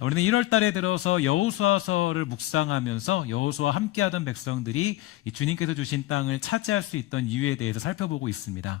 우리는 1월 달에 들어서 여호수아서를 묵상하면서 여호수아와 함께하던 백성들이 이 주님께서 주신 땅을 차지할 수 있던 이유에 대해서 살펴보고 있습니다.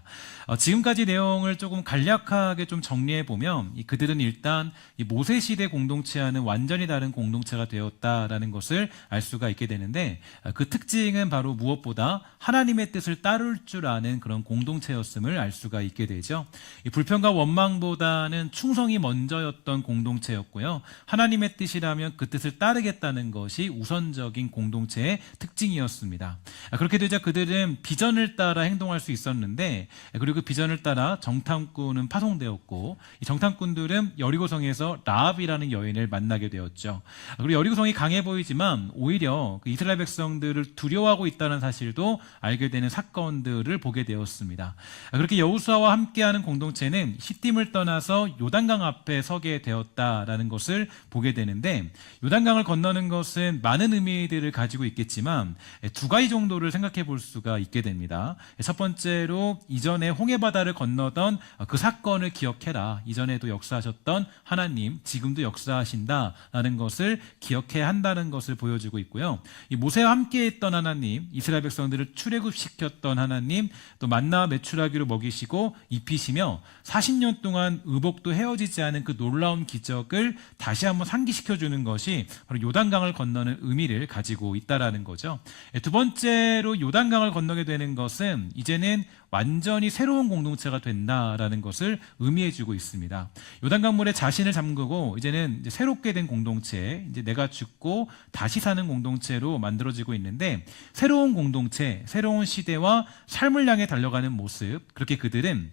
지금까지 내용을 조금 간략하게 좀 정리해 보면 그들은 일단 이 모세 시대 공동체와는 완전히 다른 공동체가 되었다라는 것을 알 수가 있게 되는데, 그 특징은 바로 무엇보다 하나님의 뜻을 따를 줄 아는 그런 공동체였음을 알 수가 있게 되죠. 이 불평과 원망보다는 충성이 먼저였던 공동체였고요. 하나님의 뜻이라면 그 뜻을 따르겠다는 것이 우선적인 공동체의 특징이었습니다. 그렇게 되자 그들은 비전을 따라 행동할 수 있었는데, 그리고 그 비전을 따라 정탐꾼은 파송되었고, 이 정탐꾼들은 여리고성에서 라합이라는 여인을 만나게 되었죠. 그리고 여리고성이 강해 보이지만 오히려 그 이스라엘 백성들을 두려워하고 있다는 사실도 알게 되는 사건들을 보게 되었습니다. 그렇게 여호수아와 함께하는 공동체는 시딤을 떠나서 요단강 앞에 서게 되었다라는 것을 보게 되는데, 요단강을 건너는 것은 많은 의미들을 가지고 있겠지만 두 가지 정도를 생각해 볼 수가 있게 됩니다. 첫 번째로 이전에 홍해바다를 건너던 그 사건을 기억해라. 이전에도 역사하셨던 하나님, 지금도 역사하신다라는 것을 기억해야 한다는 것을 보여주고 있고요. 이 모세와 함께했던 하나님, 이스라엘 백성들을 출애굽시켰던 하나님, 또 만나와 메추라기로 먹이시고 입히시며 40년 동안 의복도 헤어지지 않은 그 놀라운 기적을 다시 한번 상기시켜주는 것이 바로 요단강을 건너는 의미를 가지고 있다라는 거죠. 두 번째로 요단강을 건너게 되는 것은 이제는 완전히 새로운 공동체가 된다라는 것을 의미해주고 있습니다. 요단강물에 자신을 잠그고 이제는 이제 새롭게 된 공동체, 이제 내가 죽고 다시 사는 공동체로 만들어지고 있는데, 새로운 공동체, 새로운 시대와 삶을 향해 달려가는 모습, 그렇게 그들은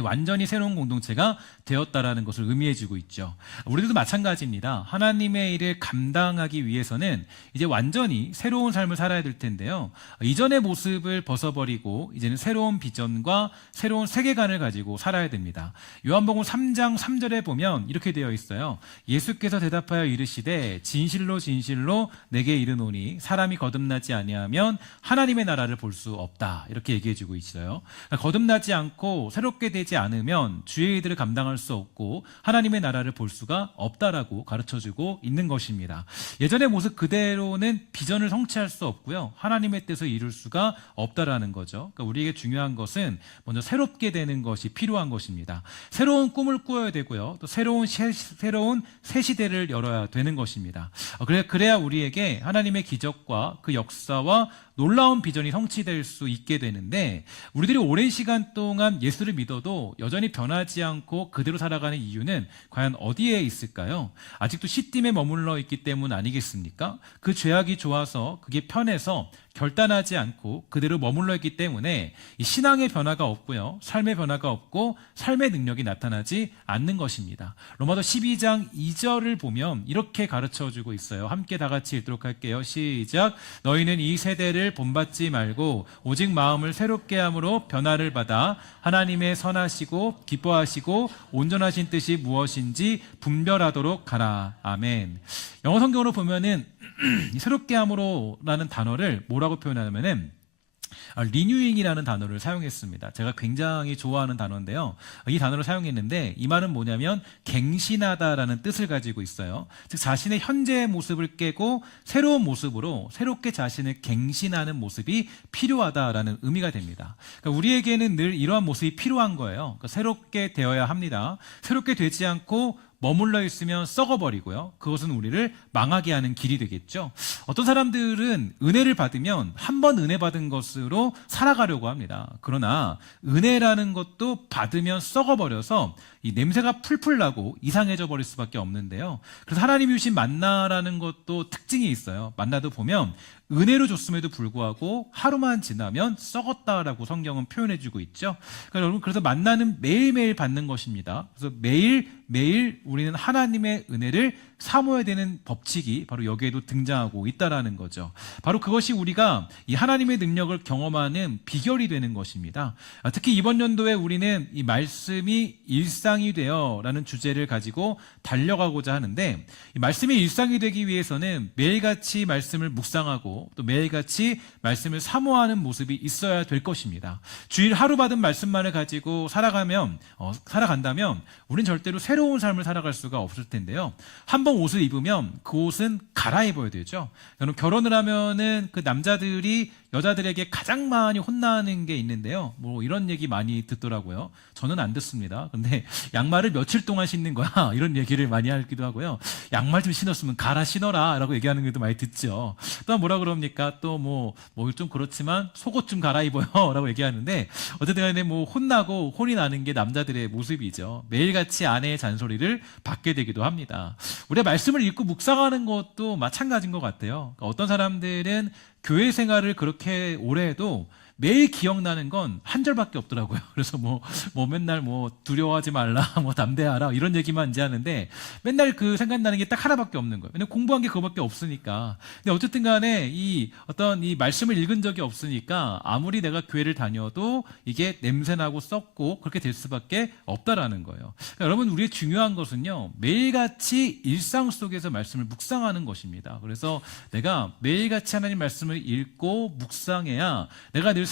완전히 새로운 공동체가 되었다라는 것을 의미해주고 있죠. 우리들도 마찬가지입니다. 하나님의 일을 감당하기 위해서는 이제 완전히 새로운 삶을 살아야 될 텐데요. 이전의 모습을 벗어버리고 이제는 새로운 비전과 새로운 세계관을 가지고 살아야 됩니다. 요한복음 3장 3절에 보면 이렇게 되어 있어요. 예수께서 대답하여 이르시되 진실로 진실로 내게 이르노니 사람이 거듭나지 아니하면 하나님의 나라를 볼 수 없다. 이렇게 얘기해주고 있어요. 거듭나지 않고 새롭게 되지 않으면 주의 일들을 감당할 수 없고 하나님의 나라를 볼 수가 없다라고 가르쳐주고 있는 것입니다. 예전의 모습 그대로는 비전을 성취할 수 없고요. 하나님의 뜻을 이룰 수가 없다라는 거죠. 그러니까 우리에게 중요한 것은 먼저 새롭게 되는 것이 필요한 것입니다. 새로운 꿈을 꾸어야 되고요. 또 새로운 새 시대를 열어야 되는 것입니다. 그래야 우리에게 하나님의 기적과 그 역사와 놀라운 비전이 성취될 수 있게 되는데, 우리들이 오랜 시간 동안 예수를 믿어도 여전히 변하지 않고 그대로 살아가는 이유는 과연 어디에 있을까요? 아직도 시딤에 머물러 있기 때문 아니겠습니까? 그 죄악이 좋아서, 그게 편해서 결단하지 않고 그대로 머물러 있기 때문에 이 신앙의 변화가 없고요, 삶의 변화가 없고 삶의 능력이 나타나지 않는 것입니다. 로마서 12장 2절을 보면 이렇게 가르쳐주고 있어요. 함께 다 같이 읽도록 할게요. 시작. 너희는 이 세대를 본받지 말고 오직 마음을 새롭게 함으로 변화를 받아 하나님의 선하시고 기뻐하시고 온전하신 뜻이 무엇인지 분별하도록 하라. 아멘. 영어 성경으로 보면은 새롭게 함으로라는 단어를 뭐라고 표현하냐면은 리뉴잉이라는 단어를 사용했습니다. 제가 굉장히 좋아하는 단어인데요. 이 단어를 사용했는데 이 말은 뭐냐면 갱신하다라는 뜻을 가지고 있어요. 즉 자신의 현재의 모습을 깨고 새로운 모습으로 새롭게 자신을 갱신하는 모습이 필요하다라는 의미가 됩니다. 그러니까 우리에게는 늘 이러한 모습이 필요한 거예요. 그러니까 새롭게 되어야 합니다. 새롭게 되지 않고 머물러 있으면 썩어버리고요. 그것은 우리를 망하게 하는 길이 되겠죠. 어떤 사람들은 은혜를 받으면 한 번 은혜 받은 것으로 살아가려고 합니다. 그러나 은혜라는 것도 받으면 썩어버려서 이 냄새가 풀풀 나고 이상해져 버릴 수밖에 없는데요. 그래서 하나님이 주신 만나라는 것도 특징이 있어요. 만나도 보면 은혜로 줬음에도 불구하고 하루만 지나면 썩었다라고 성경은 표현해주고 있죠. 그러니까 여러분, 그래서 만나는 매일매일 받는 것입니다. 그래서 매일매일 우리는 하나님의 은혜를 사모해야 되는 법칙이 바로 여기에도 등장하고 있다라는 거죠. 바로 그것이 우리가 이 하나님의 능력을 경험하는 비결이 되는 것입니다. 특히 이번 연도에 우리는 이 말씀이 일상 일상이 되어라는 주제를 가지고 달려가고자 하는데, 이 말씀이 일상이 되기 위해서는 매일같이 말씀을 묵상하고 또 매일같이 말씀을 사모하는 모습이 있어야 될 것입니다. 주일 하루 받은 말씀만을 가지고 살아간다면 우린 절대로 새로운 삶을 살아갈 수가 없을 텐데요. 한번 옷을 입으면 그 옷은 갈아입어야 되죠. 여러분, 결혼을 하면은 그 남자들이 여자들에게 가장 많이 혼나는 게 있는데요. 뭐 이런 얘기 많이 듣더라고요. 저는 안 듣습니다. 근데 양말을 며칠 동안 신는 거야, 이런 얘기를 많이 하기도 하고요. 양말 좀 신었으면 갈아 신어라 라고 얘기하는 것도 많이 듣죠. 또 뭐라 그럽니까? 또 뭐 좀 그렇지만 속옷 좀 갈아입어요 라고 얘기하는데, 어쨌든 간에 뭐 혼나고 혼이 나는 게 남자들의 모습이죠. 매일같이 아내의 잔소리를 받게 되기도 합니다. 우리가 말씀을 읽고 묵상하는 것도 마찬가지인 것 같아요. 그러니까 어떤 사람들은 교회 생활을 그렇게 오래 해도 매일 기억나는 건 한 절밖에 없더라고요. 그래서 맨날 두려워하지 말라, 담대하라, 이런 얘기만 이제 하는데, 맨날 그 생각나는 게 딱 하나밖에 없는 거예요. 왜냐면 공부한 게 그거밖에 없으니까. 근데 어쨌든 간에 이 말씀을 읽은 적이 없으니까 아무리 내가 교회를 다녀도 이게 냄새나고 썩고 그렇게 될 수밖에 없다라는 거예요. 그러니까 여러분, 우리의 중요한 것은요, 매일같이 일상 속에서 말씀을 묵상하는 것입니다. 그래서 내가 매일같이 하나님 말씀을 읽고 묵상해야 내가 늘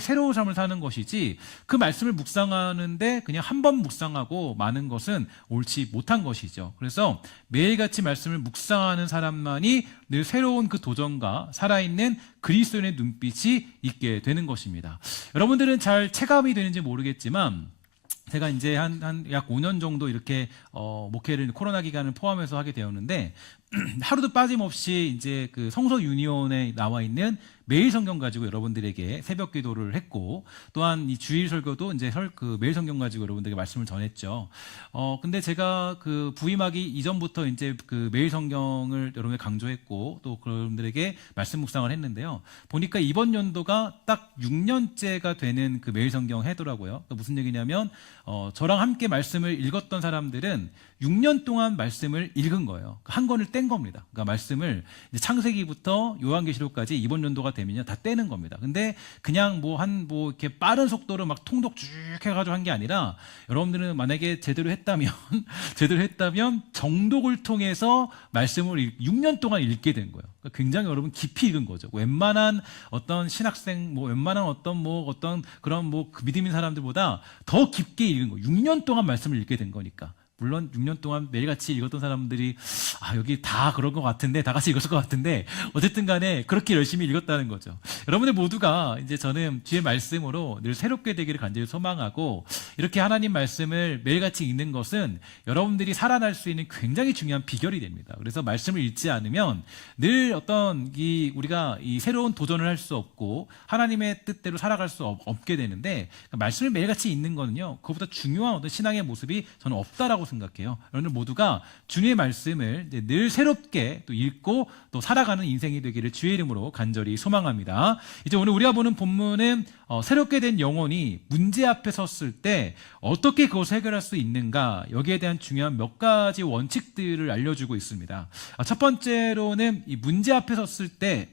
새로운 삶을 사는 것이지, 그 말씀을 묵상하는데 그냥 한 번 묵상하고 마는 것은 옳지 못한 것이죠. 그래서 매일같이 말씀을 묵상하는 사람만이 늘 새로운 그 도전과 살아있는 그리스도인의 눈빛이 있게 되는 것입니다. 여러분들은 잘 체감이 되는지 모르겠지만, 제가 이제 약 5년 정도 이렇게 목회를 코로나 기간을 포함해서 하게 되었는데, 하루도 빠짐없이 이제 그 성서 유니온에 나와 있는 매일 성경 가지고 여러분들에게 새벽 기도를 했고, 또한 이 주일 설교도 이제 그 매일 성경 가지고 여러분들에게 말씀을 전했죠. 근데 제가 그 부임하기 이전부터 이제 그 매일 성경을 여러분에게 강조했고, 또 여러분들에게 말씀 묵상을 했는데요. 보니까 이번 연도가 딱 6년째가 되는 그 매일 성경 해더라고요. 그러니까 무슨 얘기냐면, 저랑 함께 말씀을 읽었던 사람들은 6년 동안 말씀을 읽은 거예요. 한 권을 뗀 겁니다. 그러니까 말씀을 이제 창세기부터 요한계시록까지 이번 연도가 되면요, 다 떼는 겁니다. 근데 그냥 이렇게 빠른 속도로 막 통독 쭉 해가지고 한 게 아니라, 여러분들은 만약에 제대로 했다면 정독을 통해서 말씀을 6년 동안 읽게 된 거예요. 그러니까 굉장히 여러분 깊이 읽은 거죠. 웬만한 어떤 신학생, 웬만한 어떤 그런 그 믿음인 사람들보다 더 깊게 읽은 거예요. 6년 동안 말씀을 읽게 된 거니까. 물론 6년 동안 매일같이 읽었던 사람들이 여기 다 그런 것 같은데, 다 같이 읽었을 것 같은데, 어쨌든 간에 그렇게 열심히 읽었다는 거죠. 여러분들 모두가 이제 저는 주의 말씀으로 늘 새롭게 되기를 간절히 소망하고, 이렇게 하나님 말씀을 매일같이 읽는 것은 여러분들이 살아날 수 있는 굉장히 중요한 비결이 됩니다. 그래서 말씀을 읽지 않으면 늘 우리가 이 새로운 도전을 할 수 없고 하나님의 뜻대로 살아갈 수 없게 되는데, 말씀을 매일같이 읽는 거는요, 그것보다 중요한 어떤 신앙의 모습이 저는 없다라고 생각해요. 여러분들 모두가 주님의 말씀을 늘 새롭게 또 읽고 또 살아가는 인생이 되기를 주의 이름으로 간절히 소망합니다. 이제 오늘 우리가 보는 본문은 새롭게 된 영혼이 문제 앞에 섰을 때 어떻게 그것을 해결할 수 있는가, 여기에 대한 중요한 몇 가지 원칙들을 알려주고 있습니다. 첫 번째로는 이 문제 앞에 섰을 때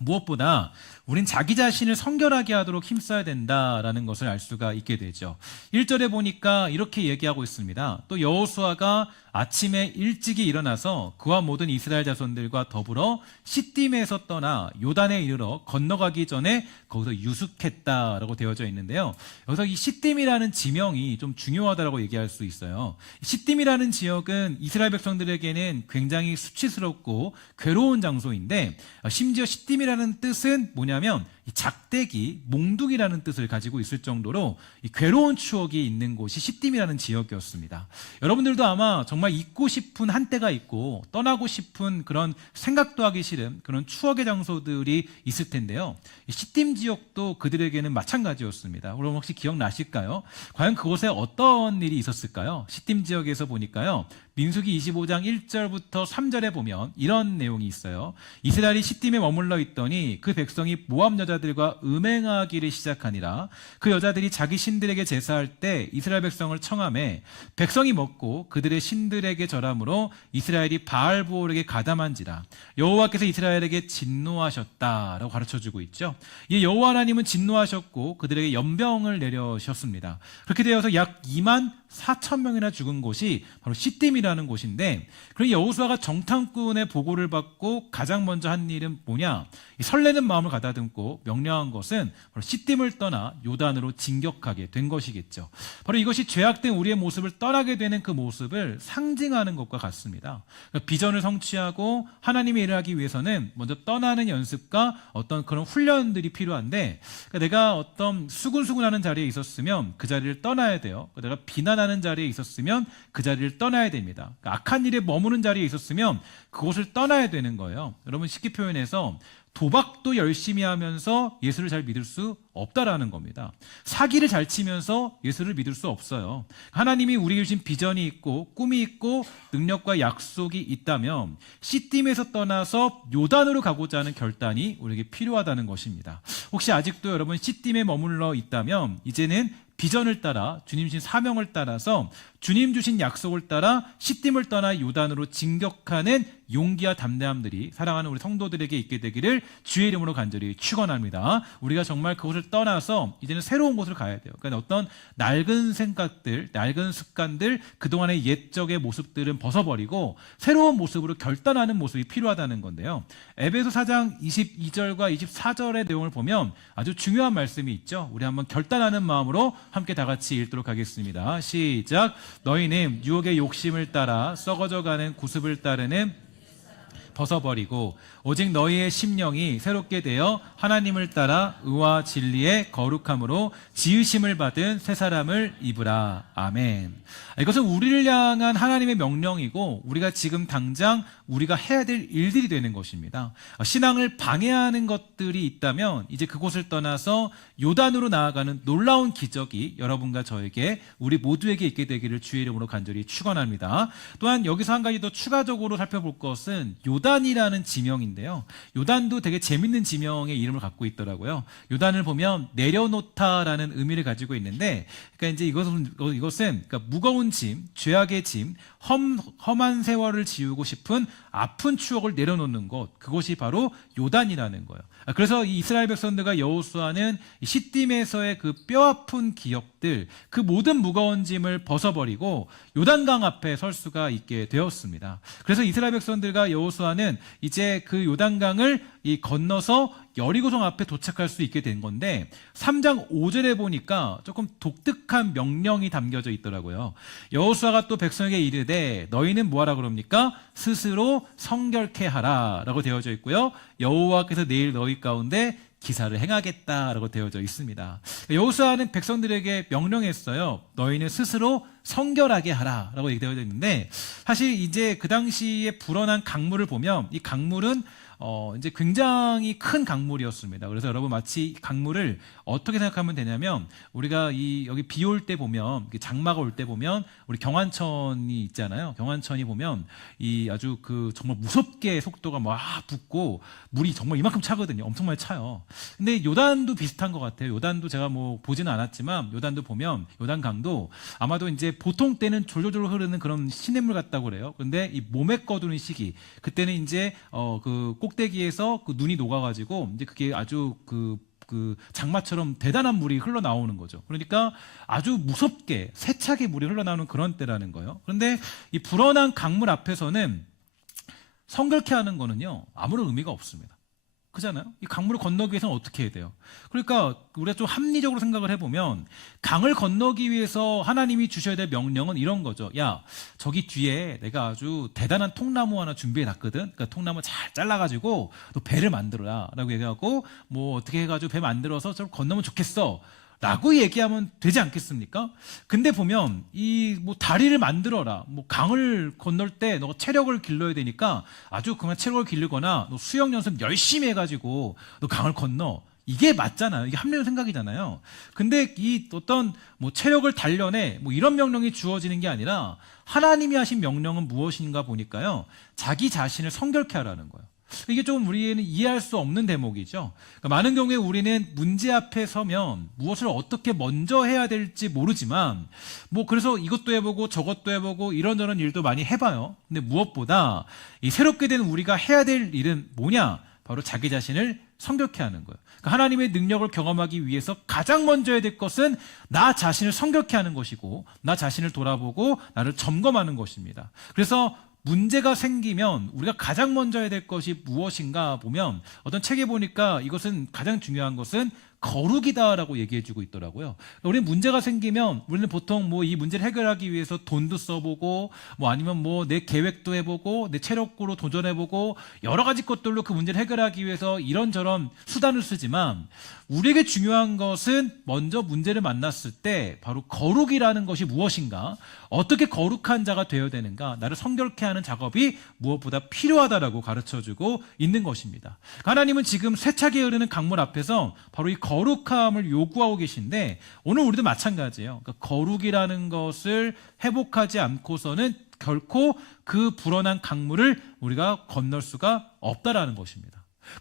무엇보다 우린 자기 자신을 성결하게 하도록 힘써야 된다라는 것을 알 수가 있게 되죠. 1절에 보니까 이렇게 얘기하고 있습니다. 또 여호수아가 아침에 일찍이 일어나서 그와 모든 이스라엘 자손들과 더불어 시딤에서 떠나 요단에 이르러 건너가기 전에 거기서 유숙했다라고 되어져 있는데요. 여기서 이 시딤이라는 지명이 좀 중요하다고 얘기할 수 있어요. 시딤이라는 지역은 이스라엘 백성들에게는 굉장히 수치스럽고 괴로운 장소인데, 심지어 시딤이라는 뜻은 뭐냐면 이 작대기, 몽둥이라는 뜻을 가지고 있을 정도로 이 괴로운 추억이 있는 곳이 시딤이라는 지역이었습니다. 여러분들도 아마 정말 잊고 싶은 한때가 있고 떠나고 싶은 그런 생각도 하기 싫은 그런 추억의 장소들이 있을 텐데요. 이 시딤 지역도 그들에게는 마찬가지였습니다. 여러분 혹시 기억나실까요? 과연 그곳에 어떤 일이 있었을까요? 시딤 지역에서 보니까요, 민수기 25장 1절부터 3절에 보면 이런 내용이 있어요. 이스라엘이 시딤에 머물러 있더니 그 백성이 모압 여자들과 음행하기를 시작하니라. 그 여자들이 자기 신들에게 제사할 때 이스라엘 백성을 청하매 백성이 먹고 그들의 신들에게 절함으로 이스라엘이 바알보올에게 가담한지라. 여호와께서 이스라엘에게 진노하셨다라고 가르쳐주고 있죠. 이 여호와 하나님은 진노하셨고 그들에게 연병을 내려셨습니다. 그렇게 되어서 약 2만 4천 명이나 죽은 곳이 바로 시딤이라는 곳인데, 그럼 여호수아가 정탐꾼의 보고를 받고 가장 먼저 한 일은 뭐냐? 설레는 마음을 가다듬고 명령한 것은 바로 시딤을 떠나 요단으로 진격하게 된 것이겠죠. 바로 이것이 죄악된 우리의 모습을 떠나게 되는 그 모습을 상징하는 것과 같습니다. 그러니까 비전을 성취하고 하나님의 일을 하기 위해서는 먼저 떠나는 연습과 어떤 그런 훈련들이 필요한데, 그러니까 내가 어떤 수군수군하는 자리에 있었으면 그 자리를 떠나야 돼요. 내가 비난하는 자리에 있었으면 그 자리를 떠나야 됩니다. 그러니까 악한 일에 머무는 자리에 있었으면 그곳을 떠나야 되는 거예요. 여러분, 쉽게 표현해서 도박도 열심히 하면서 예수를 잘 믿을 수 없다라는 겁니다. 사기를 잘 치면서 예수를 믿을 수 없어요. 하나님이 우리에게 주신 비전이 있고 꿈이 있고 능력과 약속이 있다면 시딤에서 떠나서 요단으로 가고자 하는 결단이 우리에게 필요하다는 것입니다. 혹시 아직도 여러분 시딤에 머물러 있다면 이제는 비전을 따라 주님 주신 사명을 따라서 주님 주신 약속을 따라 시딤을 떠나 요단으로 진격하는 용기와 담대함들이 사랑하는 우리 성도들에게 있게 되기를 주의 이름으로 간절히 축원합니다. 우리가 정말 그곳을 떠나서 이제는 새로운 곳을 가야 돼요. 그러니까 어떤 낡은 생각들, 낡은 습관들, 그동안의 옛적의 모습들은 벗어버리고 새로운 모습으로 결단하는 모습이 필요하다는 건데요. 에베소 4장 22절과 24절의 내용을 보면 아주 중요한 말씀이 있죠. 우리 한번 결단하는 마음으로 함께 다 같이 읽도록 하겠습니다. 시작. 너희는 유혹의 욕심을 따라 썩어져가는 구습을 따르는 벗어버리고 오직 너희의 심령이 새롭게 되어 하나님을 따라 의와 진리의 거룩함으로 지으심을 받은 새 사람을 입으라. 아멘. 이것은 우리를 향한 하나님의 명령이고 우리가 지금 당장 우리가 해야 될 일들이 되는 것입니다. 신앙을 방해하는 것들이 있다면 이제 그곳을 떠나서 요단으로 나아가는 놀라운 기적이 여러분과 저에게, 우리 모두에게 있게 되기를 주의 이름으로 간절히 축원합니다. 또한 여기서 한 가지 더 추가적으로 살펴볼 것은 요단이라는 지명인데요. 요단도 되게 재밌는 지명의 이름을 갖고 있더라고요. 요단을 보면 내려놓다라는 의미를 가지고 있는데, 그러니까 이제 이것은 그러니까 무거운 짐, 죄악의 짐, 험한 세월을 지우고 싶은 아픈 추억을 내려놓는 곳, 그것이 바로 요단이라는 거예요. 그래서 이 이스라엘 백성들과 여호수아는 시딤에서의 그 뼈아픈 기억들, 그 모든 무거운 짐을 벗어버리고 요단강 앞에 설 수가 있게 되었습니다. 그래서 이스라엘 백성들과 여호수아는 이제 그 요단강을 건너서 여리고성 앞에 도착할 수 있게 된 건데, 3장 5절에 보니까 조금 독특한 명령이 담겨져 있더라고요. 여호수아가 또 백성에게 이르되 너희는 뭐하라 그럽니까? 스스로 성결케 하라 라고 되어져 있고요. 여호와께서 내일 너희 가운데 기사를 행하겠다라고 되어져 있습니다. 여호수아는 백성들에게 명령했어요. 너희는 스스로 성결하게 하라라고 되어져 있는데, 사실 이제 그 당시에 불어난 강물을 보면 이 강물은 이제 굉장히 큰 강물이었습니다. 그래서 여러분 마치 강물을 어떻게 생각하면 되냐면, 우리가 여기 비 올 때 보면, 장마가 올 때 보면 우리 경안천이 있잖아요. 경안천이 보면 아주 정말 무섭게 속도가 막 붙고 물이 정말 이만큼 차거든요. 엄청 많이 차요. 근데 요단도 비슷한 것 같아요. 요단도 제가 보지는 않았지만 요단도 보면 요단강도 아마도 이제 보통 때는 졸졸졸 흐르는 그런 시냇물 같다고 그래요. 근데 이 몸에 꺼두는 시기, 그때는 이제 그 꼭대기에서 그 눈이 녹아가지고 이제 그게 아주 그 장마처럼 대단한 물이 흘러나오는 거죠. 그러니까 아주 무섭게 세차게 물이 흘러나오는 그런 때라는 거예요. 그런데 이 불어난 강물 앞에서는 성결케 하는 거는요 아무런 의미가 없습니다. 그잖아요. 이 강물을 건너기 위해서는 어떻게 해야 돼요? 그러니까 우리가 좀 합리적으로 생각을 해보면 강을 건너기 위해서 하나님이 주셔야 될 명령은 이런 거죠. 야, 저기 뒤에 내가 아주 대단한 통나무 하나 준비해 놨거든. 그러니까 통나무 잘 잘라가지고 너 배를 만들어라 라고 얘기하고, 어떻게 해가지고 배 만들어서 좀 건너면 좋겠어 라고 얘기하면 되지 않겠습니까? 근데 보면 다리를 만들어라, 강을 건널 때 너가 체력을 길러야 되니까 아주 그만 체력을 기르거나 너 수영 연습 열심히 해가지고 너 강을 건너, 이게 맞잖아요. 이게 합리적 생각이잖아요. 근데 이 어떤 뭐 체력을 단련해 뭐 이런 명령이 주어지는 게 아니라 하나님이 하신 명령은 무엇인가 보니까요. 자기 자신을 성결케 하라는 거예요. 이게 조금 우리는 이해할 수 없는 대목이죠. 그러니까 많은 경우에 우리는 문제 앞에 서면 무엇을 어떻게 먼저 해야 될지 모르지만 뭐 그래서 이것도 해보고 저것도 해보고 이런저런 일도 많이 해봐요. 근데 무엇보다 이 새롭게 된 우리가 해야 될 일은 뭐냐? 바로 자기 자신을 성결케 하는 거예요. 그러니까 하나님의 능력을 경험하기 위해서 가장 먼저 해야 될 것은 나 자신을 성결케 하는 것이고 나 자신을 돌아보고 나를 점검하는 것입니다. 그래서 문제가 생기면 우리가 가장 먼저 해야 될 것이 무엇인가 보면 어떤 책에 보니까 이것은 가장 중요한 것은 거룩이다라고 얘기해주고 있더라고요. 우리는 문제가 생기면 우리는 보통 뭐 이 문제를 해결하기 위해서 돈도 써보고 뭐 아니면 뭐 내 계획도 해보고 내 체력으로 도전해보고 여러 가지 것들로 그 문제를 해결하기 위해서 이런저런 수단을 쓰지만 우리에게 중요한 것은 먼저 문제를 만났을 때 바로 거룩이라는 것이 무엇인가, 어떻게 거룩한 자가 되어야 되는가, 나를 성결케 하는 작업이 무엇보다 필요하다라고 가르쳐주고 있는 것입니다. 하나님은 지금 세차게 흐르는 강물 앞에서 바로 이 거룩함을 요구하고 계신데 오늘 우리도 마찬가지예요. 그러니까 거룩이라는 것을 회복하지 않고서는 결코 그 불어난 강물을 우리가 건널 수가 없다라는 것입니다.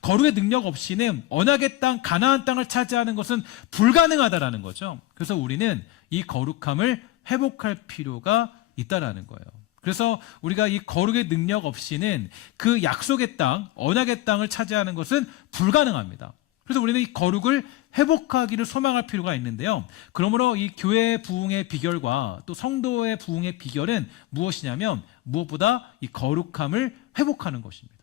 거룩의 능력 없이는 언약의 땅, 가나안 땅을 차지하는 것은 불가능하다라는 거죠. 그래서 우리는 이 거룩함을 회복할 필요가 있다라는 거예요. 그래서 우리가 이 거룩의 능력 없이는 그 약속의 땅, 언약의 땅을 차지하는 것은 불가능합니다. 그래서 우리는 이 거룩을 회복하기를 소망할 필요가 있는데요. 그러므로 이 교회의 부흥의 비결과 또 성도의 부흥의 비결은 무엇이냐면 무엇보다 이 거룩함을 회복하는 것입니다.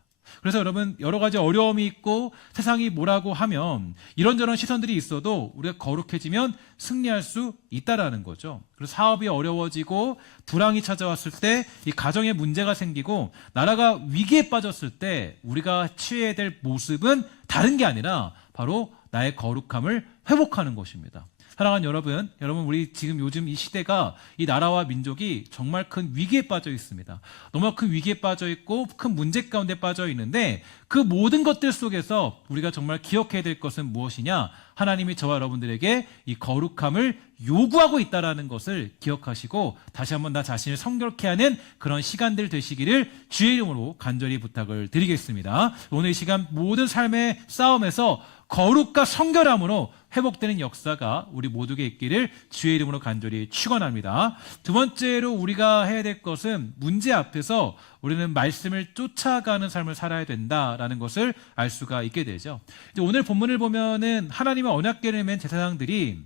그래서 여러분 여러 가지 어려움이 있고 세상이 뭐라고 하면 이런저런 시선들이 있어도 우리가 거룩해지면 승리할 수 있다라는 거죠. 그래서 사업이 어려워지고 불황이 찾아왔을 때 이 가정에 문제가 생기고 나라가 위기에 빠졌을 때 우리가 취해야 될 모습은 다른 게 아니라 바로 나의 거룩함을 회복하는 것입니다. 사랑하는 여러분, 우리 지금 요즘 이 시대가 이 나라와 민족이 정말 큰 위기에 빠져 있습니다. 너무 큰 위기에 빠져 있고 큰 문제 가운데 빠져 있는데 그 모든 것들 속에서 우리가 정말 기억해야 될 것은 무엇이냐? 하나님이 저와 여러분들에게 이 거룩함을 요구하고 있다는 것을 기억하시고 다시 한번 나 자신을 성결케 하는 그런 시간들 되시기를 주의 이름으로 간절히 부탁을 드리겠습니다. 오늘 이 시간 모든 삶의 싸움에서 거룩과 성결함으로 회복되는 역사가 우리 모두에게 있기를 주의 이름으로 간절히 축원합니다. 두 번째로 우리가 해야 될 것은 문제 앞에서 우리는 말씀을 쫓아가는 삶을 살아야 된다라는 것을 알 수가 있게 되죠. 이제 오늘 본문을 보면은 하나님의 언약궤를 맨 제사장들이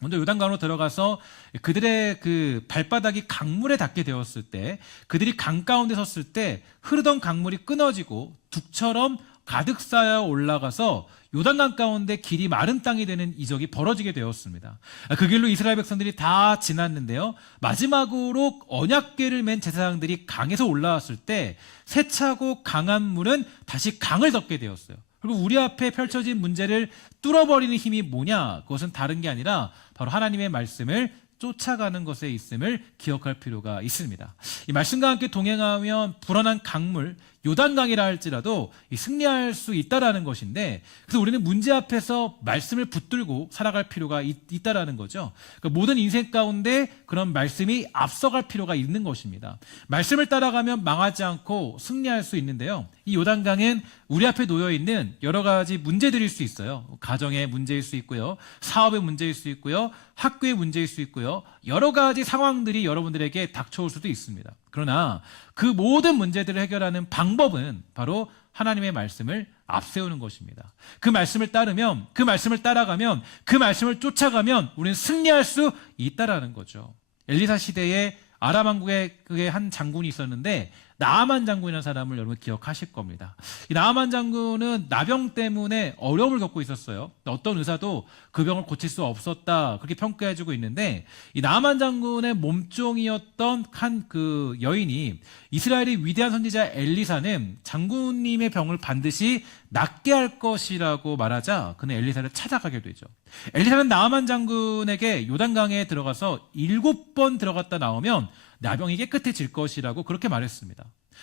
먼저 요단강으로 들어가서 그들의 그 발바닥이 강물에 닿게 되었을 때, 그들이 강 가운데 섰을 때 흐르던 강물이 끊어지고 둑처럼 가득 쌓여 올라가서 요단강 가운데 길이 마른 땅이 되는 이적이 벌어지게 되었습니다. 그 길로 이스라엘 백성들이 다 지났는데요. 마지막으로 언약궤를 맨 제사장들이 강에서 올라왔을 때 세차고 강한 물은 다시 강을 덮게 되었어요. 그리고 우리 앞에 펼쳐진 문제를 뚫어버리는 힘이 뭐냐? 그것은 다른 게 아니라 바로 하나님의 말씀을 쫓아가는 것에 있음을 기억할 필요가 있습니다. 이 말씀과 함께 동행하면 불어난 강물, 요단강이라 할지라도 승리할 수 있다라는 것인데, 그래서 우리는 문제 앞에서 말씀을 붙들고 살아갈 필요가 있다라는 거죠. 그러니까 모든 인생 가운데 그런 말씀이 앞서갈 필요가 있는 것입니다. 말씀을 따라가면 망하지 않고 승리할 수 있는데요. 이 요단강은 우리 앞에 놓여 있는 여러 가지 문제들일 수 있어요. 가정의 문제일 수 있고요, 사업의 문제일 수 있고요, 학교의 문제일 수 있고요, 여러 가지 상황들이 여러분들에게 닥쳐올 수도 있습니다. 그러나 그 모든 문제들을 해결하는 방법은 바로 하나님의 말씀을 앞세우는 것입니다. 그 말씀을 따르면, 그 말씀을 따라가면, 그 말씀을 쫓아가면 우리는 승리할 수 있다라는 거죠. 엘리사 시대에 아람 왕국의 한 장군이 있었는데 나아만 장군이라는 사람을 여러분 기억하실 겁니다. 이 나아만 장군은 나병 때문에 어려움을 겪고 있었어요. 어떤 의사도 그 병을 고칠 수 없었다, 그렇게 평가해주고 있는데, 이 나아만 장군의 몸종이었던 한 그 여인이 이스라엘의 위대한 선지자 엘리사는 장군님의 병을 반드시 낫게 할 것이라고 말하자 그는 엘리사를 찾아가게 되죠. 엘리사는 나아만 장군에게 요단강에 들어가서 7번 들어갔다 나오면 나병이 깨끗해질 것이라고 그렇게 말했습니다.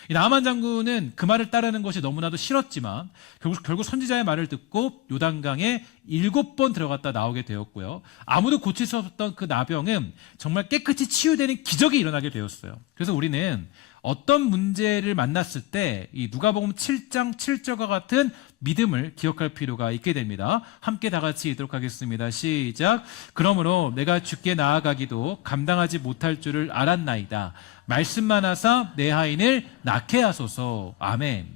이 나아만 장군은 그 말을 따르는 것이 너무나도 싫었지만 결국 선지자의 말을 듣고 요단강에 7번 들어갔다 나오게 되었고요. 아무도 고칠 수 없었던 그 나병은 정말 깨끗이 치유되는 기적이 일어나게 되었어요. 그래서 우리는 어떤 문제를 만났을 때 이 누가복음 7장 7절과 같은 믿음을 기억할 필요가 있게 됩니다. 함께 다 같이 읽도록 하겠습니다. 시작. 그러므로 내가 주께 나아가기도 감당하지 못할 줄을 알았나이다. 말씀만 하사 내 하인을 낫게 하소서. 아멘.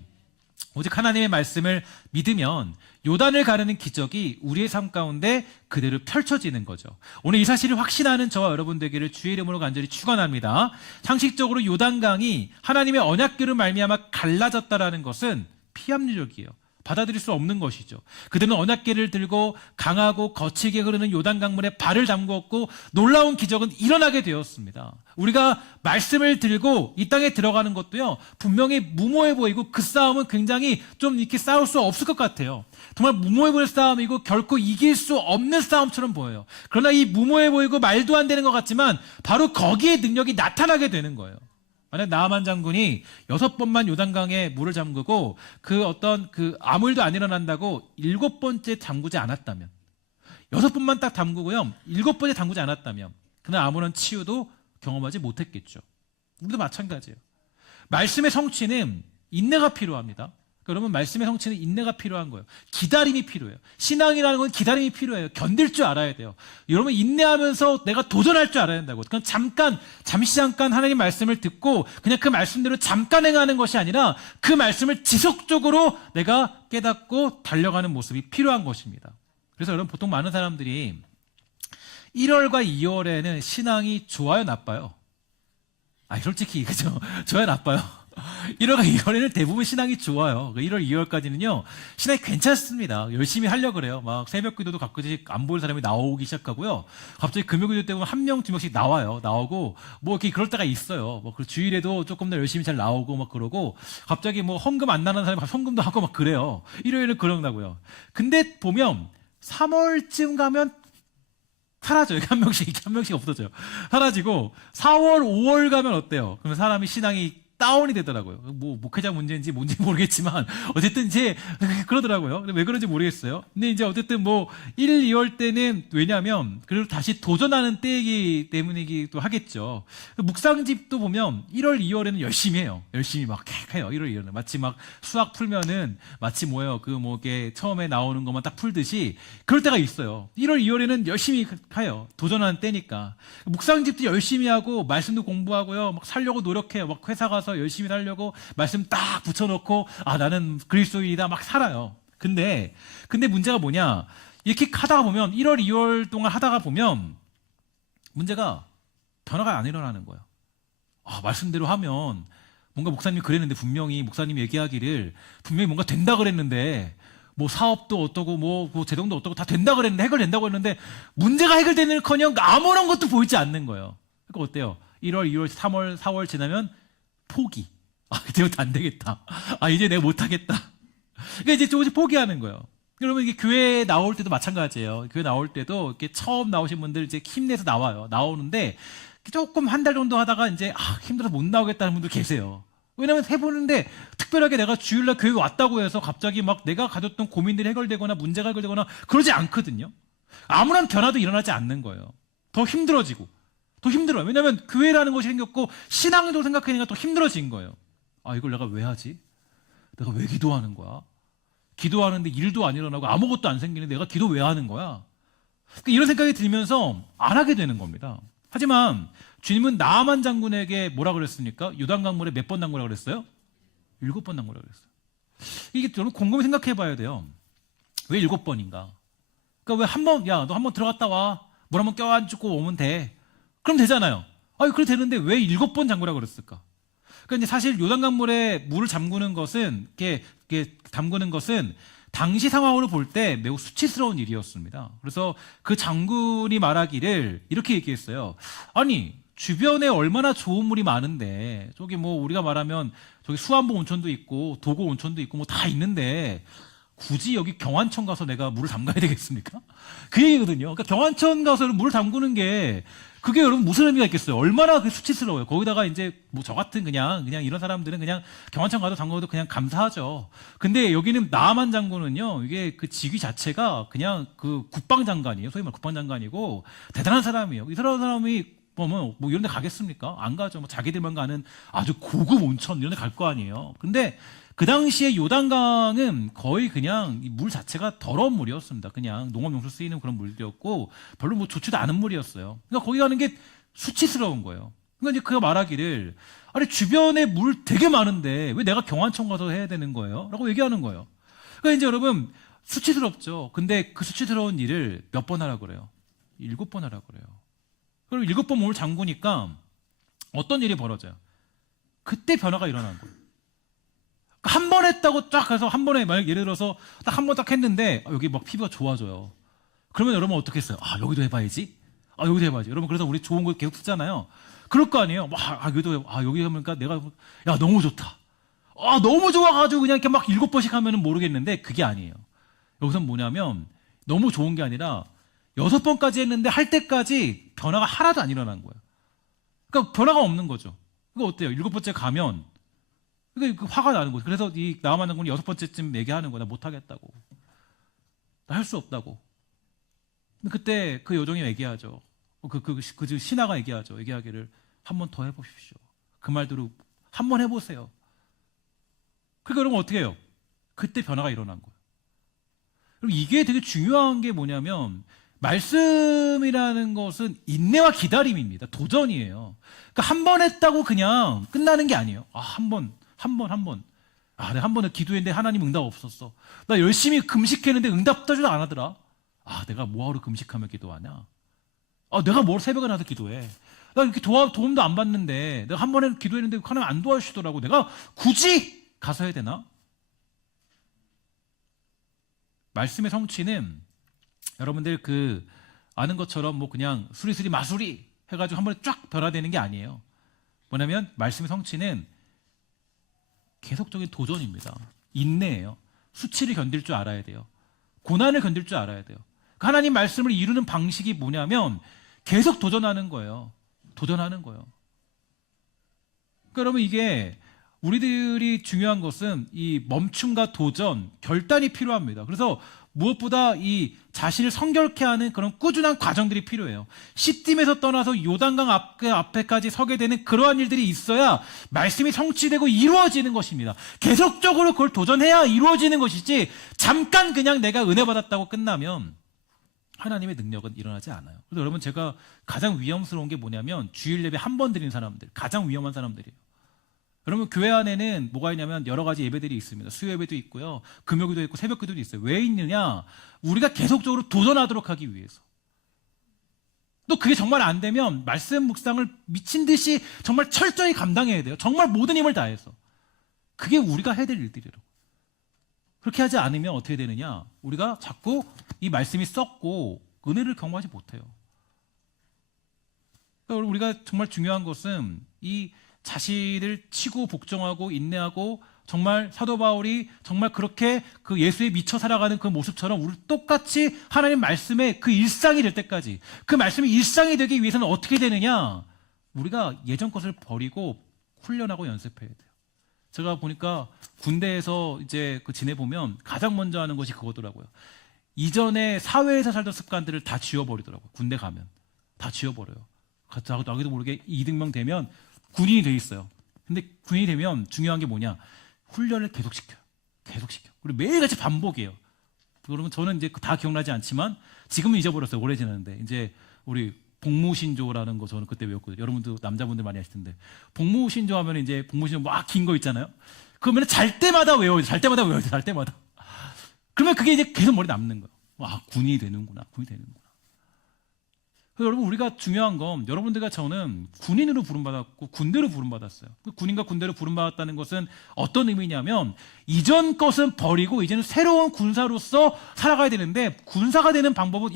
오직 하나님의 말씀을 믿으면 요단을 가르는 기적이 우리의 삶 가운데 그대로 펼쳐지는 거죠. 오늘 이 사실을 확신하는 저와 여러분 되기를 주의 이름으로 간절히 축원합니다. 상식적으로 요단강이 하나님의 언약궤로 말미암아 갈라졌다라는 것은 피합리적이에요. 받아들일 수 없는 것이죠. 그들은 언약궤를 들고 강하고 거칠게 흐르는 요단강물에 발을 담궜고 놀라운 기적은 일어나게 되었습니다. 우리가 말씀을 들고 이 땅에 들어가는 것도요, 분명히 무모해 보이고 그 싸움은 굉장히 좀 이렇게 싸울 수 없을 것 같아요. 정말 무모해 보일 싸움이고 결코 이길 수 없는 싸움처럼 보여요. 그러나 이 무모해 보이고 말도 안 되는 것 같지만 바로 거기에 능력이 나타나게 되는 거예요. 만약 나아만 장군이 6번만 요단강에 물을 잠그고 아무 일도 안 일어난다고 7번째 잠그지 않았다면, 6번만 딱 담그고요 7번째 담그지 않았다면 그는 아무런 치유도 경험하지 못했겠죠. 우리도 마찬가지예요. 말씀의 성취는 인내가 필요합니다. 여러분, 말씀의 성취는 인내가 필요한 거예요. 기다림이 필요해요. 신앙이라는 건 기다림이 필요해요. 견딜 줄 알아야 돼요. 여러분, 인내하면서 내가 도전할 줄 알아야 된다고. 그냥 잠시 잠깐 하나님 말씀을 듣고 그냥 그 말씀대로 잠깐 행하는 것이 아니라 그 말씀을 지속적으로 내가 깨닫고 달려가는 모습이 필요한 것입니다. 그래서 여러분, 보통 많은 사람들이 1월과 2월에는 신앙이 좋아요, 나빠요? 솔직히 그죠? 좋아요, 나빠요? 1월과 2월에는 대부분 신앙이 좋아요. 1월, 2월까지는요, 신앙이 괜찮습니다. 열심히 하려고 그래요. 막 새벽 기도도 가끔씩 안 보일 사람이 나오기 시작하고요. 갑자기 금요 기도 때문에 1명, 2명씩 나오고, 뭐 이렇게 그럴 때가 있어요. 뭐 주일에도 조금 더 열심히 잘 나오고 막 그러고, 갑자기 뭐 헌금 안 나는 사람이 헌금도 하고 막 그래요. 일요일은 그런다고요. 근데 보면 3월쯤 가면 사라져요. 한 명씩 없어져요. 사라지고 4월, 5월 가면 어때요? 그러면 사람이 신앙이 다운이 되더라고요. 뭐 목회자 문제인지 뭔지 모르겠지만 어쨌든 이제 그러더라고요. 왜 그런지 모르겠어요. 근데 이제 어쨌든 뭐 1, 2월 때는 왜냐하면 그래도 다시 도전하는 때이기 때문이기도 하겠죠. 묵상집도 보면 1월, 2월에는 열심히 해요. 열심히 막 해요. 1월, 2월에는 마치 막 수학 풀면은 마치 이게 처음에 나오는 것만 딱 풀듯이 그럴 때가 있어요. 1월, 2월에는 열심히 해요. 도전하는 때니까. 묵상집도 열심히 하고 말씀도 공부하고요. 막 살려고 노력해요. 막 회사 가서 열심히 살려고 말씀 딱 붙여놓고 나는 그리스도인이다 막 살아요. 근데 문제가 뭐냐, 이렇게 하다가 보면 1월 2월 동안 하다가 보면 문제가 변화가 안 일어나는 거예요. 말씀대로 하면 뭔가 목사님이 그랬는데, 분명히 목사님이 얘기하기를 분명히 뭔가 된다 그랬는데, 뭐 사업도 어떠고 뭐 재정도 어떠고 다 된다 그랬는데, 해결된다고 했는데 문제가 해결되는커녕 아무런 것도 보이지 않는 거예요. 그러니까 어때요? 1월, 2월, 3월, 4월 지나면 포기. 이제부터 안 되겠다. 이제 내가 못하겠다. 그러니까 이제 조금씩 포기하는 거예요. 여러분, 이게 교회 나올 때도 마찬가지예요. 교회 나올 때도 이렇게 처음 나오신 분들 이제 힘내서 나오는데 조금 한 달 정도 하다가 이제 힘들어서 못 나오겠다는 분들 계세요. 왜냐면 해보는데 특별하게 내가 주일날 교회 왔다고 해서 갑자기 막 내가 가졌던 고민들이 해결되거나 문제가 해결되거나 그러지 않거든요. 아무런 변화도 일어나지 않는 거예요. 더 힘들어지고. 더 힘들어요. 왜냐하면 교회라는 것이 생겼고 신앙도 생각하니까 더 힘들어진 거예요. 이걸 내가 왜 하지? 내가 왜 기도하는 거야? 기도하는데 일도 안 일어나고 아무것도 안 생기는데 내가 기도 왜 하는 거야? 그러니까 이런 생각이 들면서 안 하게 되는 겁니다. 하지만 주님은 나아만 장군에게 뭐라 그랬습니까? 요단강물에 몇 번 담그라고 그랬어요? 7번 담그라고 그랬어요. 이게 여러분 곰곰이 생각해 봐야 돼요. 왜 7번인가? 그러니까 왜 너 한 번 들어갔다 와. 물 한번 껴안고 오면 돼. 그럼 되잖아요. 그래 되는데 왜 7번 잠그라고 그랬을까? 그러니까 이제 사실 요단강물에 물을 잠그는 것은 담그는 것은 당시 상황으로 볼 때 매우 수치스러운 일이었습니다. 그래서 그 장군이 말하기를 이렇게 얘기했어요. 주변에 얼마나 좋은 물이 많은데, 저기 우리가 말하면 저기 수안보 온천도 있고 도고 온천도 있고 다 있는데 굳이 여기 경안천 가서 내가 물을 담가야 되겠습니까? 그 얘기거든요. 그러니까 경안천 가서 물을 담그는 게 그게 여러분 무슨 의미가 있겠어요? 얼마나 그 수치스러워요. 거기다가 이제 뭐 저 같은 그냥 이런 사람들은 그냥 경환청 가도 장관도 그냥 감사하죠. 근데 여기는 나만 장군은요, 이게 그 직위 자체가 그냥 그 국방장관이에요. 소위 말 국방장관이고 대단한 사람이에요. 이 사람이 보면 뭐 이런 데 가겠습니까? 안 가죠. 뭐 자기들만 가는 아주 고급 온천 이런 데 갈 거 아니에요. 근데 그 당시에 요단강은 거의 그냥 이 물 자체가 더러운 물이었습니다. 그냥 농업용수로 쓰이는 그런 물이었고 별로 뭐 좋지도 않은 물이었어요. 그러니까 거기 가는 게 수치스러운 거예요. 그러니까 이제 그가 말하기를 아니 주변에 물 되게 많은데 왜 내가 경환청 가서 해야 되는 거예요? 라고 얘기하는 거예요. 그러니까 이제 여러분 수치스럽죠. 근데 그 수치스러운 일을 몇 번 하라 그래요? 7번 하라 그래요. 그럼 7번 몸을 잠그니까 어떤 일이 벌어져요? 그때 변화가 일어난 거예요. 한 번 했다고 쫙 해서 한 번에 만약 예를 들어서 딱 한 번 딱 했는데 여기 막 피부가 좋아져요. 그러면 여러분 어떻게 했어요? 아 여기도 해봐야지. 아 여기도 해봐야지. 여러분 그래서 우리 좋은 거 계속 쓰잖아요. 그럴 거 아니에요. 여기 하니까 내가 야 너무 좋다. 아 너무 좋아가지고 그냥 이렇게 막 7번씩 하면은 모르겠는데 그게 아니에요. 여기서 뭐냐면 너무 좋은 게 아니라 6번까지 했는데 할 때까지 변화가 하나도 안 일어난 거예요. 그러니까 변화가 없는 거죠. 이거 어때요? 7번째 가면 그러니까 화가 나는 거죠. 그래서 이 나만 장군이 6번째쯤 얘기하는 거야. 나 못하겠다고. 나 할 수 없다고. 근데 그때 그 요정이 얘기하죠. 그 신하가 얘기하죠. 얘기하기를 한 번 더 해보십시오. 그 말대로 한 번 해보세요. 그러니까 여러분 어떻게 해요? 그때 변화가 일어난 거예요. 그리고 이게 되게 중요한 게 뭐냐면 말씀이라는 것은 인내와 기다림입니다. 도전이에요. 그러니까 한 번 했다고 그냥 끝나는 게 아니에요. 아, 한 번. 아, 내가 한 번은 기도했는데 하나님 응답 없었어. 나 열심히 금식했는데 응답도 안 하더라. 아, 내가 뭐하러 금식하며 기도하냐? 아, 내가 뭘 새벽에 나서 기도해? 나 이렇게 도움도 안 받는데 내가 한 번에 기도했는데 하나님 안 도와주시더라고. 내가 굳이 가서 해야 되나? 말씀의 성취는 여러분들 그 아는 것처럼 뭐 그냥 수리수리 마수리 해가지고 한 번에 쫙 변화되는 게 아니에요. 뭐냐면 말씀의 성취는 계속적인 도전입니다. 인내예요. 수치를 견딜 줄 알아야 돼요. 고난을 견딜 줄 알아야 돼요. 하나님 말씀을 이루는 방식이 뭐냐면 계속 도전하는 거예요. 도전하는 거예요. 그러니까 여러분 이게 우리들이 중요한 것은 이 멈춤과 도전, 결단이 필요합니다. 그래서 무엇보다 이 자신을 성결케 하는 그런 꾸준한 과정들이 필요해요. 시딤에서 떠나서 요단강 앞에까지 서게 되는 그러한 일들이 있어야 말씀이 성취되고 이루어지는 것입니다. 계속적으로 그걸 도전해야 이루어지는 것이지 잠깐 그냥 내가 은혜 받았다고 끝나면 하나님의 능력은 일어나지 않아요. 그래서 여러분 제가 가장 위험스러운 게 뭐냐면 주일 예배 한 번 드리는 사람들, 가장 위험한 사람들이에요. 여러분 교회 안에는 뭐가 있냐면 여러 가지 예배들이 있습니다. 수요 예배도 있고요. 금요기도 있고 새벽기도도 있어요. 왜 있느냐? 우리가 계속적으로 도전하도록 하기 위해서. 또 그게 정말 안 되면 말씀 묵상을 미친 듯이 정말 철저히 감당해야 돼요. 정말 모든 힘을 다해서. 그게 우리가 해야 될 일들이라고. 그렇게 하지 않으면 어떻게 되느냐? 우리가 자꾸 이 말씀이 썩고 은혜를 경험하지 못해요. 그러니까 우리가 정말 중요한 것은 이 자신을 치고 복종하고 인내하고 정말 사도 바울이 정말 그렇게 그 예수에 미쳐 살아가는 그 모습처럼 우리 똑같이 하나님 말씀의 그 일상이 될 때까지 그 말씀이 일상이 되기 위해서는 어떻게 되느냐? 우리가 예전 것을 버리고 훈련하고 연습해야 돼요. 제가 보니까 군대에서 이제 그 지내보면 가장 먼저 하는 것이 그거더라고요. 이전에 사회에서 살던 습관들을 다 지워버리더라고요. 군대 가면 다 지워버려요. 나기도 모르게 이등병 되면 군인이 돼 있어요. 근데 군인이 되면 중요한 게 뭐냐? 훈련을 계속시켜요. 그리고 매일같이 반복이에요. 그러면 저는 이제 다 기억나지 않지만 지금은 잊어버렸어요. 오래 지났는데 이제 우리 복무신조라는 거 저는 그때 외웠거든요. 여러분도 남자분들 많이 하시던데 복무신조 하면 이제 복무신조 막 긴 거 있잖아요. 그러면 잘 때마다 외워요. 잘 때마다. 그러면 그게 이제 계속 머리에 남는 거예요. 와, 군인이 되는구나. 여러분 우리가 중요한 건 여러분들과 저는 군인으로 부름받았고 군대로 부름받았어요. 군인과 군대로 부름받았다는 것은 어떤 의미냐면 이전 것은 버리고 이제는 새로운 군사로서 살아가야 되는데 군사가 되는 방법은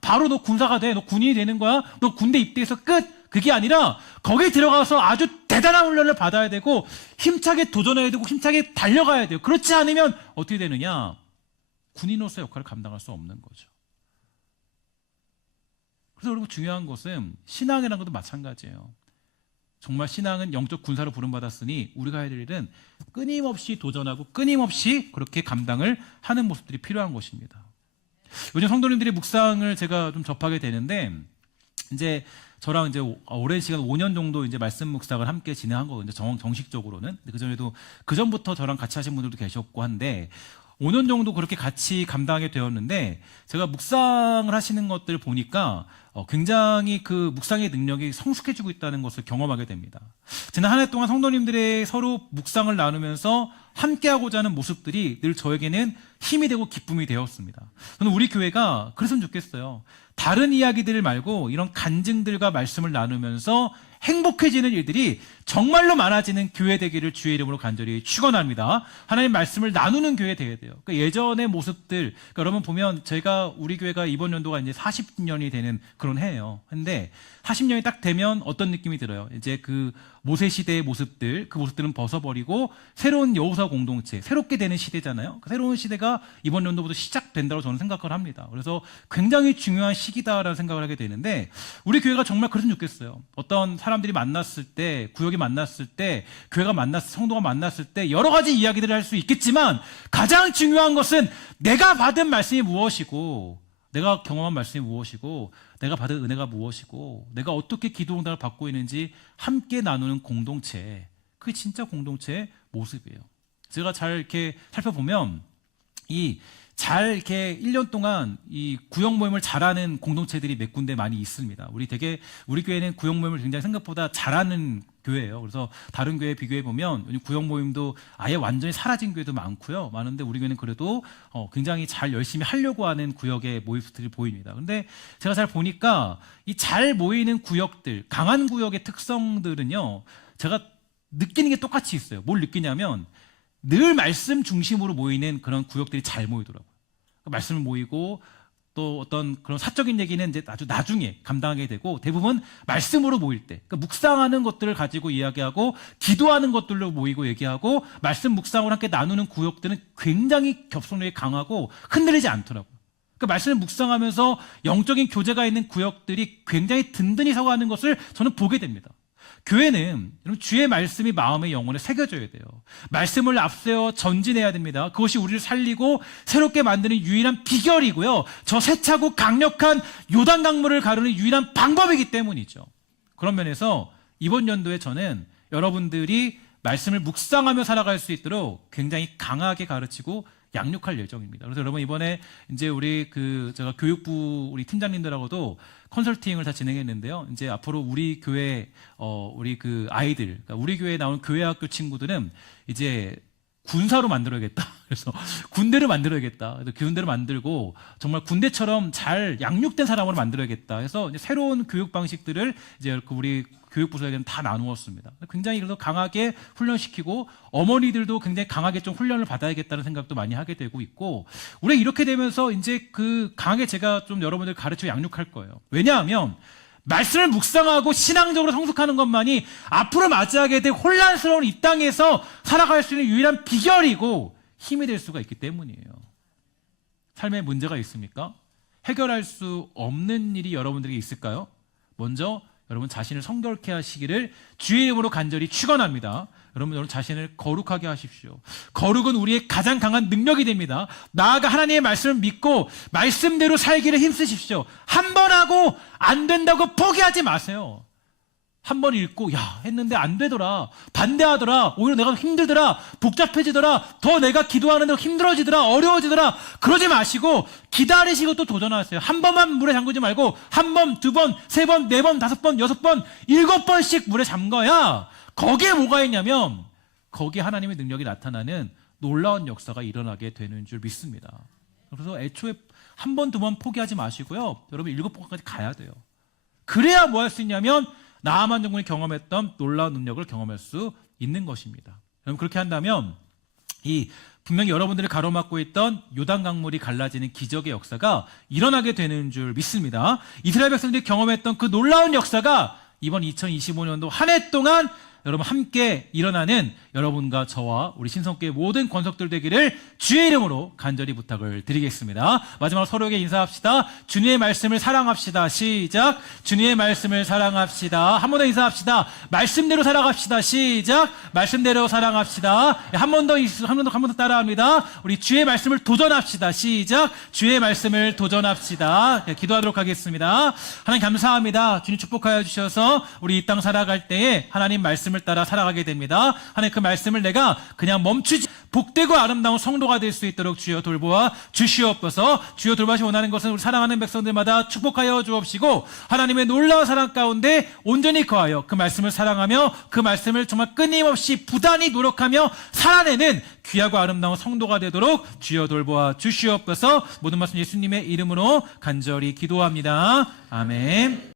바로 너 군사가 돼. 너 군인이 되는 거야. 너 군대 입대해서 끝. 그게 아니라 거기에 들어가서 아주 대단한 훈련을 받아야 되고 힘차게 도전해야 되고 힘차게 달려가야 돼요. 그렇지 않으면 어떻게 되느냐? 군인으로서 역할을 감당할 수 없는 거죠. 그래서 여러분 중요한 것은 신앙이라는 것도 마찬가지예요. 정말 신앙은 영적 군사로 부름받았으니 우리가 해야 될 일은 끊임없이 도전하고 끊임없이 그렇게 감당을 하는 모습들이 필요한 것입니다. 요즘 성도님들의 묵상을 제가 좀 접하게 되는데 이제 저랑 이제 오랜 시간 5년 정도 이제 말씀 묵상을 함께 진행한 거거든요. 정식적으로는. 그 전에도 그 전부터 저랑 같이 하신 분들도 계셨고 한데 5년 정도 그렇게 같이 감당하게 되었는데 제가 묵상을 하시는 것들 보니까 굉장히 그 묵상의 능력이 성숙해지고 있다는 것을 경험하게 됩니다. 지난 한 해 동안 성도님들의 서로 묵상을 나누면서 함께하고자 하는 모습들이 늘 저에게는 힘이 되고 기쁨이 되었습니다. 저는 우리 교회가 그랬으면 좋겠어요. 다른 이야기들 말고 이런 간증들과 말씀을 나누면서 행복해지는 일들이 정말로 많아지는 교회 되기를 주의 이름으로 간절히 축원합니다. 하나님 말씀을 나누는 교회 되어야 돼요. 그러니까 예전의 모습들, 그러니까 여러분 보면 우리 교회가 이번 연도가 이제 40년이 되는 그런 해예요. 근데 40년이 딱 되면 어떤 느낌이 들어요? 이제 그 모세 시대의 모습들, 그 모습들은 벗어버리고 새로운 여호수아 공동체, 새롭게 되는 시대잖아요. 그 새로운 시대가 이번 연도부터 시작된다고 저는 생각을 합니다. 그래서 굉장히 중요한 시기다라는 생각을 하게 되는데 우리 교회가 정말 그랬으면 좋겠어요. 어떤 사람들이 만났을 때, 구역이 만났을 때, 교회가 만났을 때, 성도가 만났을 때 여러 가지 이야기들을 할 수 있겠지만 가장 중요한 것은 내가 받은 말씀이 무엇이고 내가 경험한 말씀이 무엇이고 내가 받은 은혜가 무엇이고 내가 어떻게 기도 응답을 받고 있는지 함께 나누는 공동체, 그게 진짜 공동체의 모습이에요. 제가 잘 이렇게 살펴보면 잘 이렇게 1년 동안 이 구역 모임을 잘하는 공동체들이 몇 군데 많이 있습니다. 우리 교회는 구역 모임을 굉장히 생각보다 잘하는 교회예요. 그래서 다른 교회에 비교해 보면 구역 모임도 아예 완전히 사라진 교회도 많은데 우리 교회는 그래도 굉장히 잘 열심히 하려고 하는 구역의 모습들이 보입니다. 근데 제가 잘 보니까 이 잘 모이는 구역들, 강한 구역의 특성들은요, 제가 느끼는 게 똑같이 있어요. 뭘 느끼냐면 늘 말씀 중심으로 모이는 그런 구역들이 잘 모이더라고요. 말씀을 모이고 또 어떤 그런 사적인 얘기는 이제 아주 나중에 감당하게 되고 대부분 말씀으로 모일 때, 그러니까 묵상하는 것들을 가지고 이야기하고 기도하는 것들로 모이고 얘기하고 말씀 묵상을 함께 나누는 구역들은 굉장히 겹성력이 강하고 흔들리지 않더라고요. 그러니까 말씀을 묵상하면서 영적인 교제가 있는 구역들이 굉장히 든든히 서가는 것을 저는 보게 됩니다. 교회는 여러분 주의 말씀이 마음의 영혼에 새겨져야 돼요. 말씀을 앞세워 전진해야 됩니다. 그것이 우리를 살리고 새롭게 만드는 유일한 비결이고요. 저 세차고 강력한 요단 강물을 가르는 유일한 방법이기 때문이죠. 그런 면에서 이번 연도에 저는 여러분들이 말씀을 묵상하며 살아갈 수 있도록 굉장히 강하게 가르치고 양육할 예정입니다. 그래서 여러분 이번에 이제 제가 교육부 우리 팀장님들하고도 컨설팅을 다 진행했는데요. 이제 앞으로 우리 교회 우리 그 아이들, 그러니까 우리 교회에 나온 교회학교 친구들은 이제 군사로 만들어야겠다. 그래서 군대를 만들어야겠다. 그래서 군대를 만들고 정말 군대처럼 잘 양육된 사람으로 만들어야겠다. 해서 이제 새로운 교육 방식들을 이제 우리 교육부서에게는 다 나누었습니다. 굉장히 그래서 강하게 훈련시키고 어머니들도 굉장히 강하게 좀 훈련을 받아야겠다는 생각도 많이 하게 되고 있고 우리 이렇게 되면서 이제 강하게 제가 좀 여러분들 가르쳐 양육할 거예요. 왜냐하면 말씀을 묵상하고 신앙적으로 성숙하는 것만이 앞으로 맞이하게 될 혼란스러운 이 땅에서 살아갈 수 있는 유일한 비결이고 힘이 될 수가 있기 때문이에요. 삶에 문제가 있습니까? 해결할 수 없는 일이 여러분들에게 있을까요? 먼저 여러분 자신을 성결케 하시기를 주의 이름으로 간절히 축원합니다. 여러분 자신을 거룩하게 하십시오. 거룩은 우리의 가장 강한 능력이 됩니다. 나아가 하나님의 말씀을 믿고 말씀대로 살기를 힘쓰십시오. 한 번 하고 안 된다고 포기하지 마세요. 한 번 읽고 했는데 안 되더라, 반대하더라, 오히려 내가 힘들더라, 복잡해지더라, 더 내가 기도하는 데 힘들어지더라, 어려워지더라, 그러지 마시고 기다리시고 또 도전하세요. 한 번만 물에 잠그지 말고 한 번, 두 번, 세 번, 네 번, 다섯 번, 여섯 번, 7번씩 물에 잠가야 거기에 뭐가 있냐면 거기에 하나님의 능력이 나타나는 놀라운 역사가 일어나게 되는 줄 믿습니다. 그래서 애초에 한 번, 두 번 포기하지 마시고요. 여러분 7번까지 가야 돼요. 그래야 뭐 할 수 있냐면 나아만 장군이 경험했던 놀라운 능력을 경험할 수 있는 것입니다. 여러분 그렇게 한다면 분명히 여러분들이 가로막고 있던 요단 강물이 갈라지는 기적의 역사가 일어나게 되는 줄 믿습니다. 이스라엘 백성들이 경험했던 그 놀라운 역사가 이번 2025년도 한 해 동안 여러분 함께 일어나는 여러분과 저와 우리 신성교회 모든 권속들 되기를 주의 이름으로 간절히 부탁을 드리겠습니다. 마지막으로 서로에게 인사합시다. 주님의 말씀을 사랑합시다. 시작. 주님의 말씀을 사랑합시다. 한 번 더 인사합시다. 말씀대로 살아갑시다. 시작. 말씀대로 사랑합시다. 한 번 더 따라합니다. 우리 주의 말씀을 도전합시다. 시작. 주의 말씀을 도전합시다. 기도하도록 하겠습니다. 하나님 감사합니다. 주님 축복하여 주셔서 우리 이 땅 살아갈 때에 하나님 말씀을 따라 살아가게 됩니다. 하나님 그 말씀을 내가 그냥 멈추지 복되고 아름다운 성도가 될 수 있도록 주여 돌보아 주시옵소서. 주여 돌보시 원하는 것은 우리 사랑하는 백성들마다 축복하여 주옵시고 하나님의 놀라운 사랑 가운데 온전히 거하여 그 말씀을 사랑하며 그 말씀을 정말 끊임없이 부단히 노력하며 살아내는 귀하고 아름다운 성도가 되도록 주여 돌보아 주시옵소서. 모든 말씀 예수님의 이름으로 간절히 기도합니다. 아멘.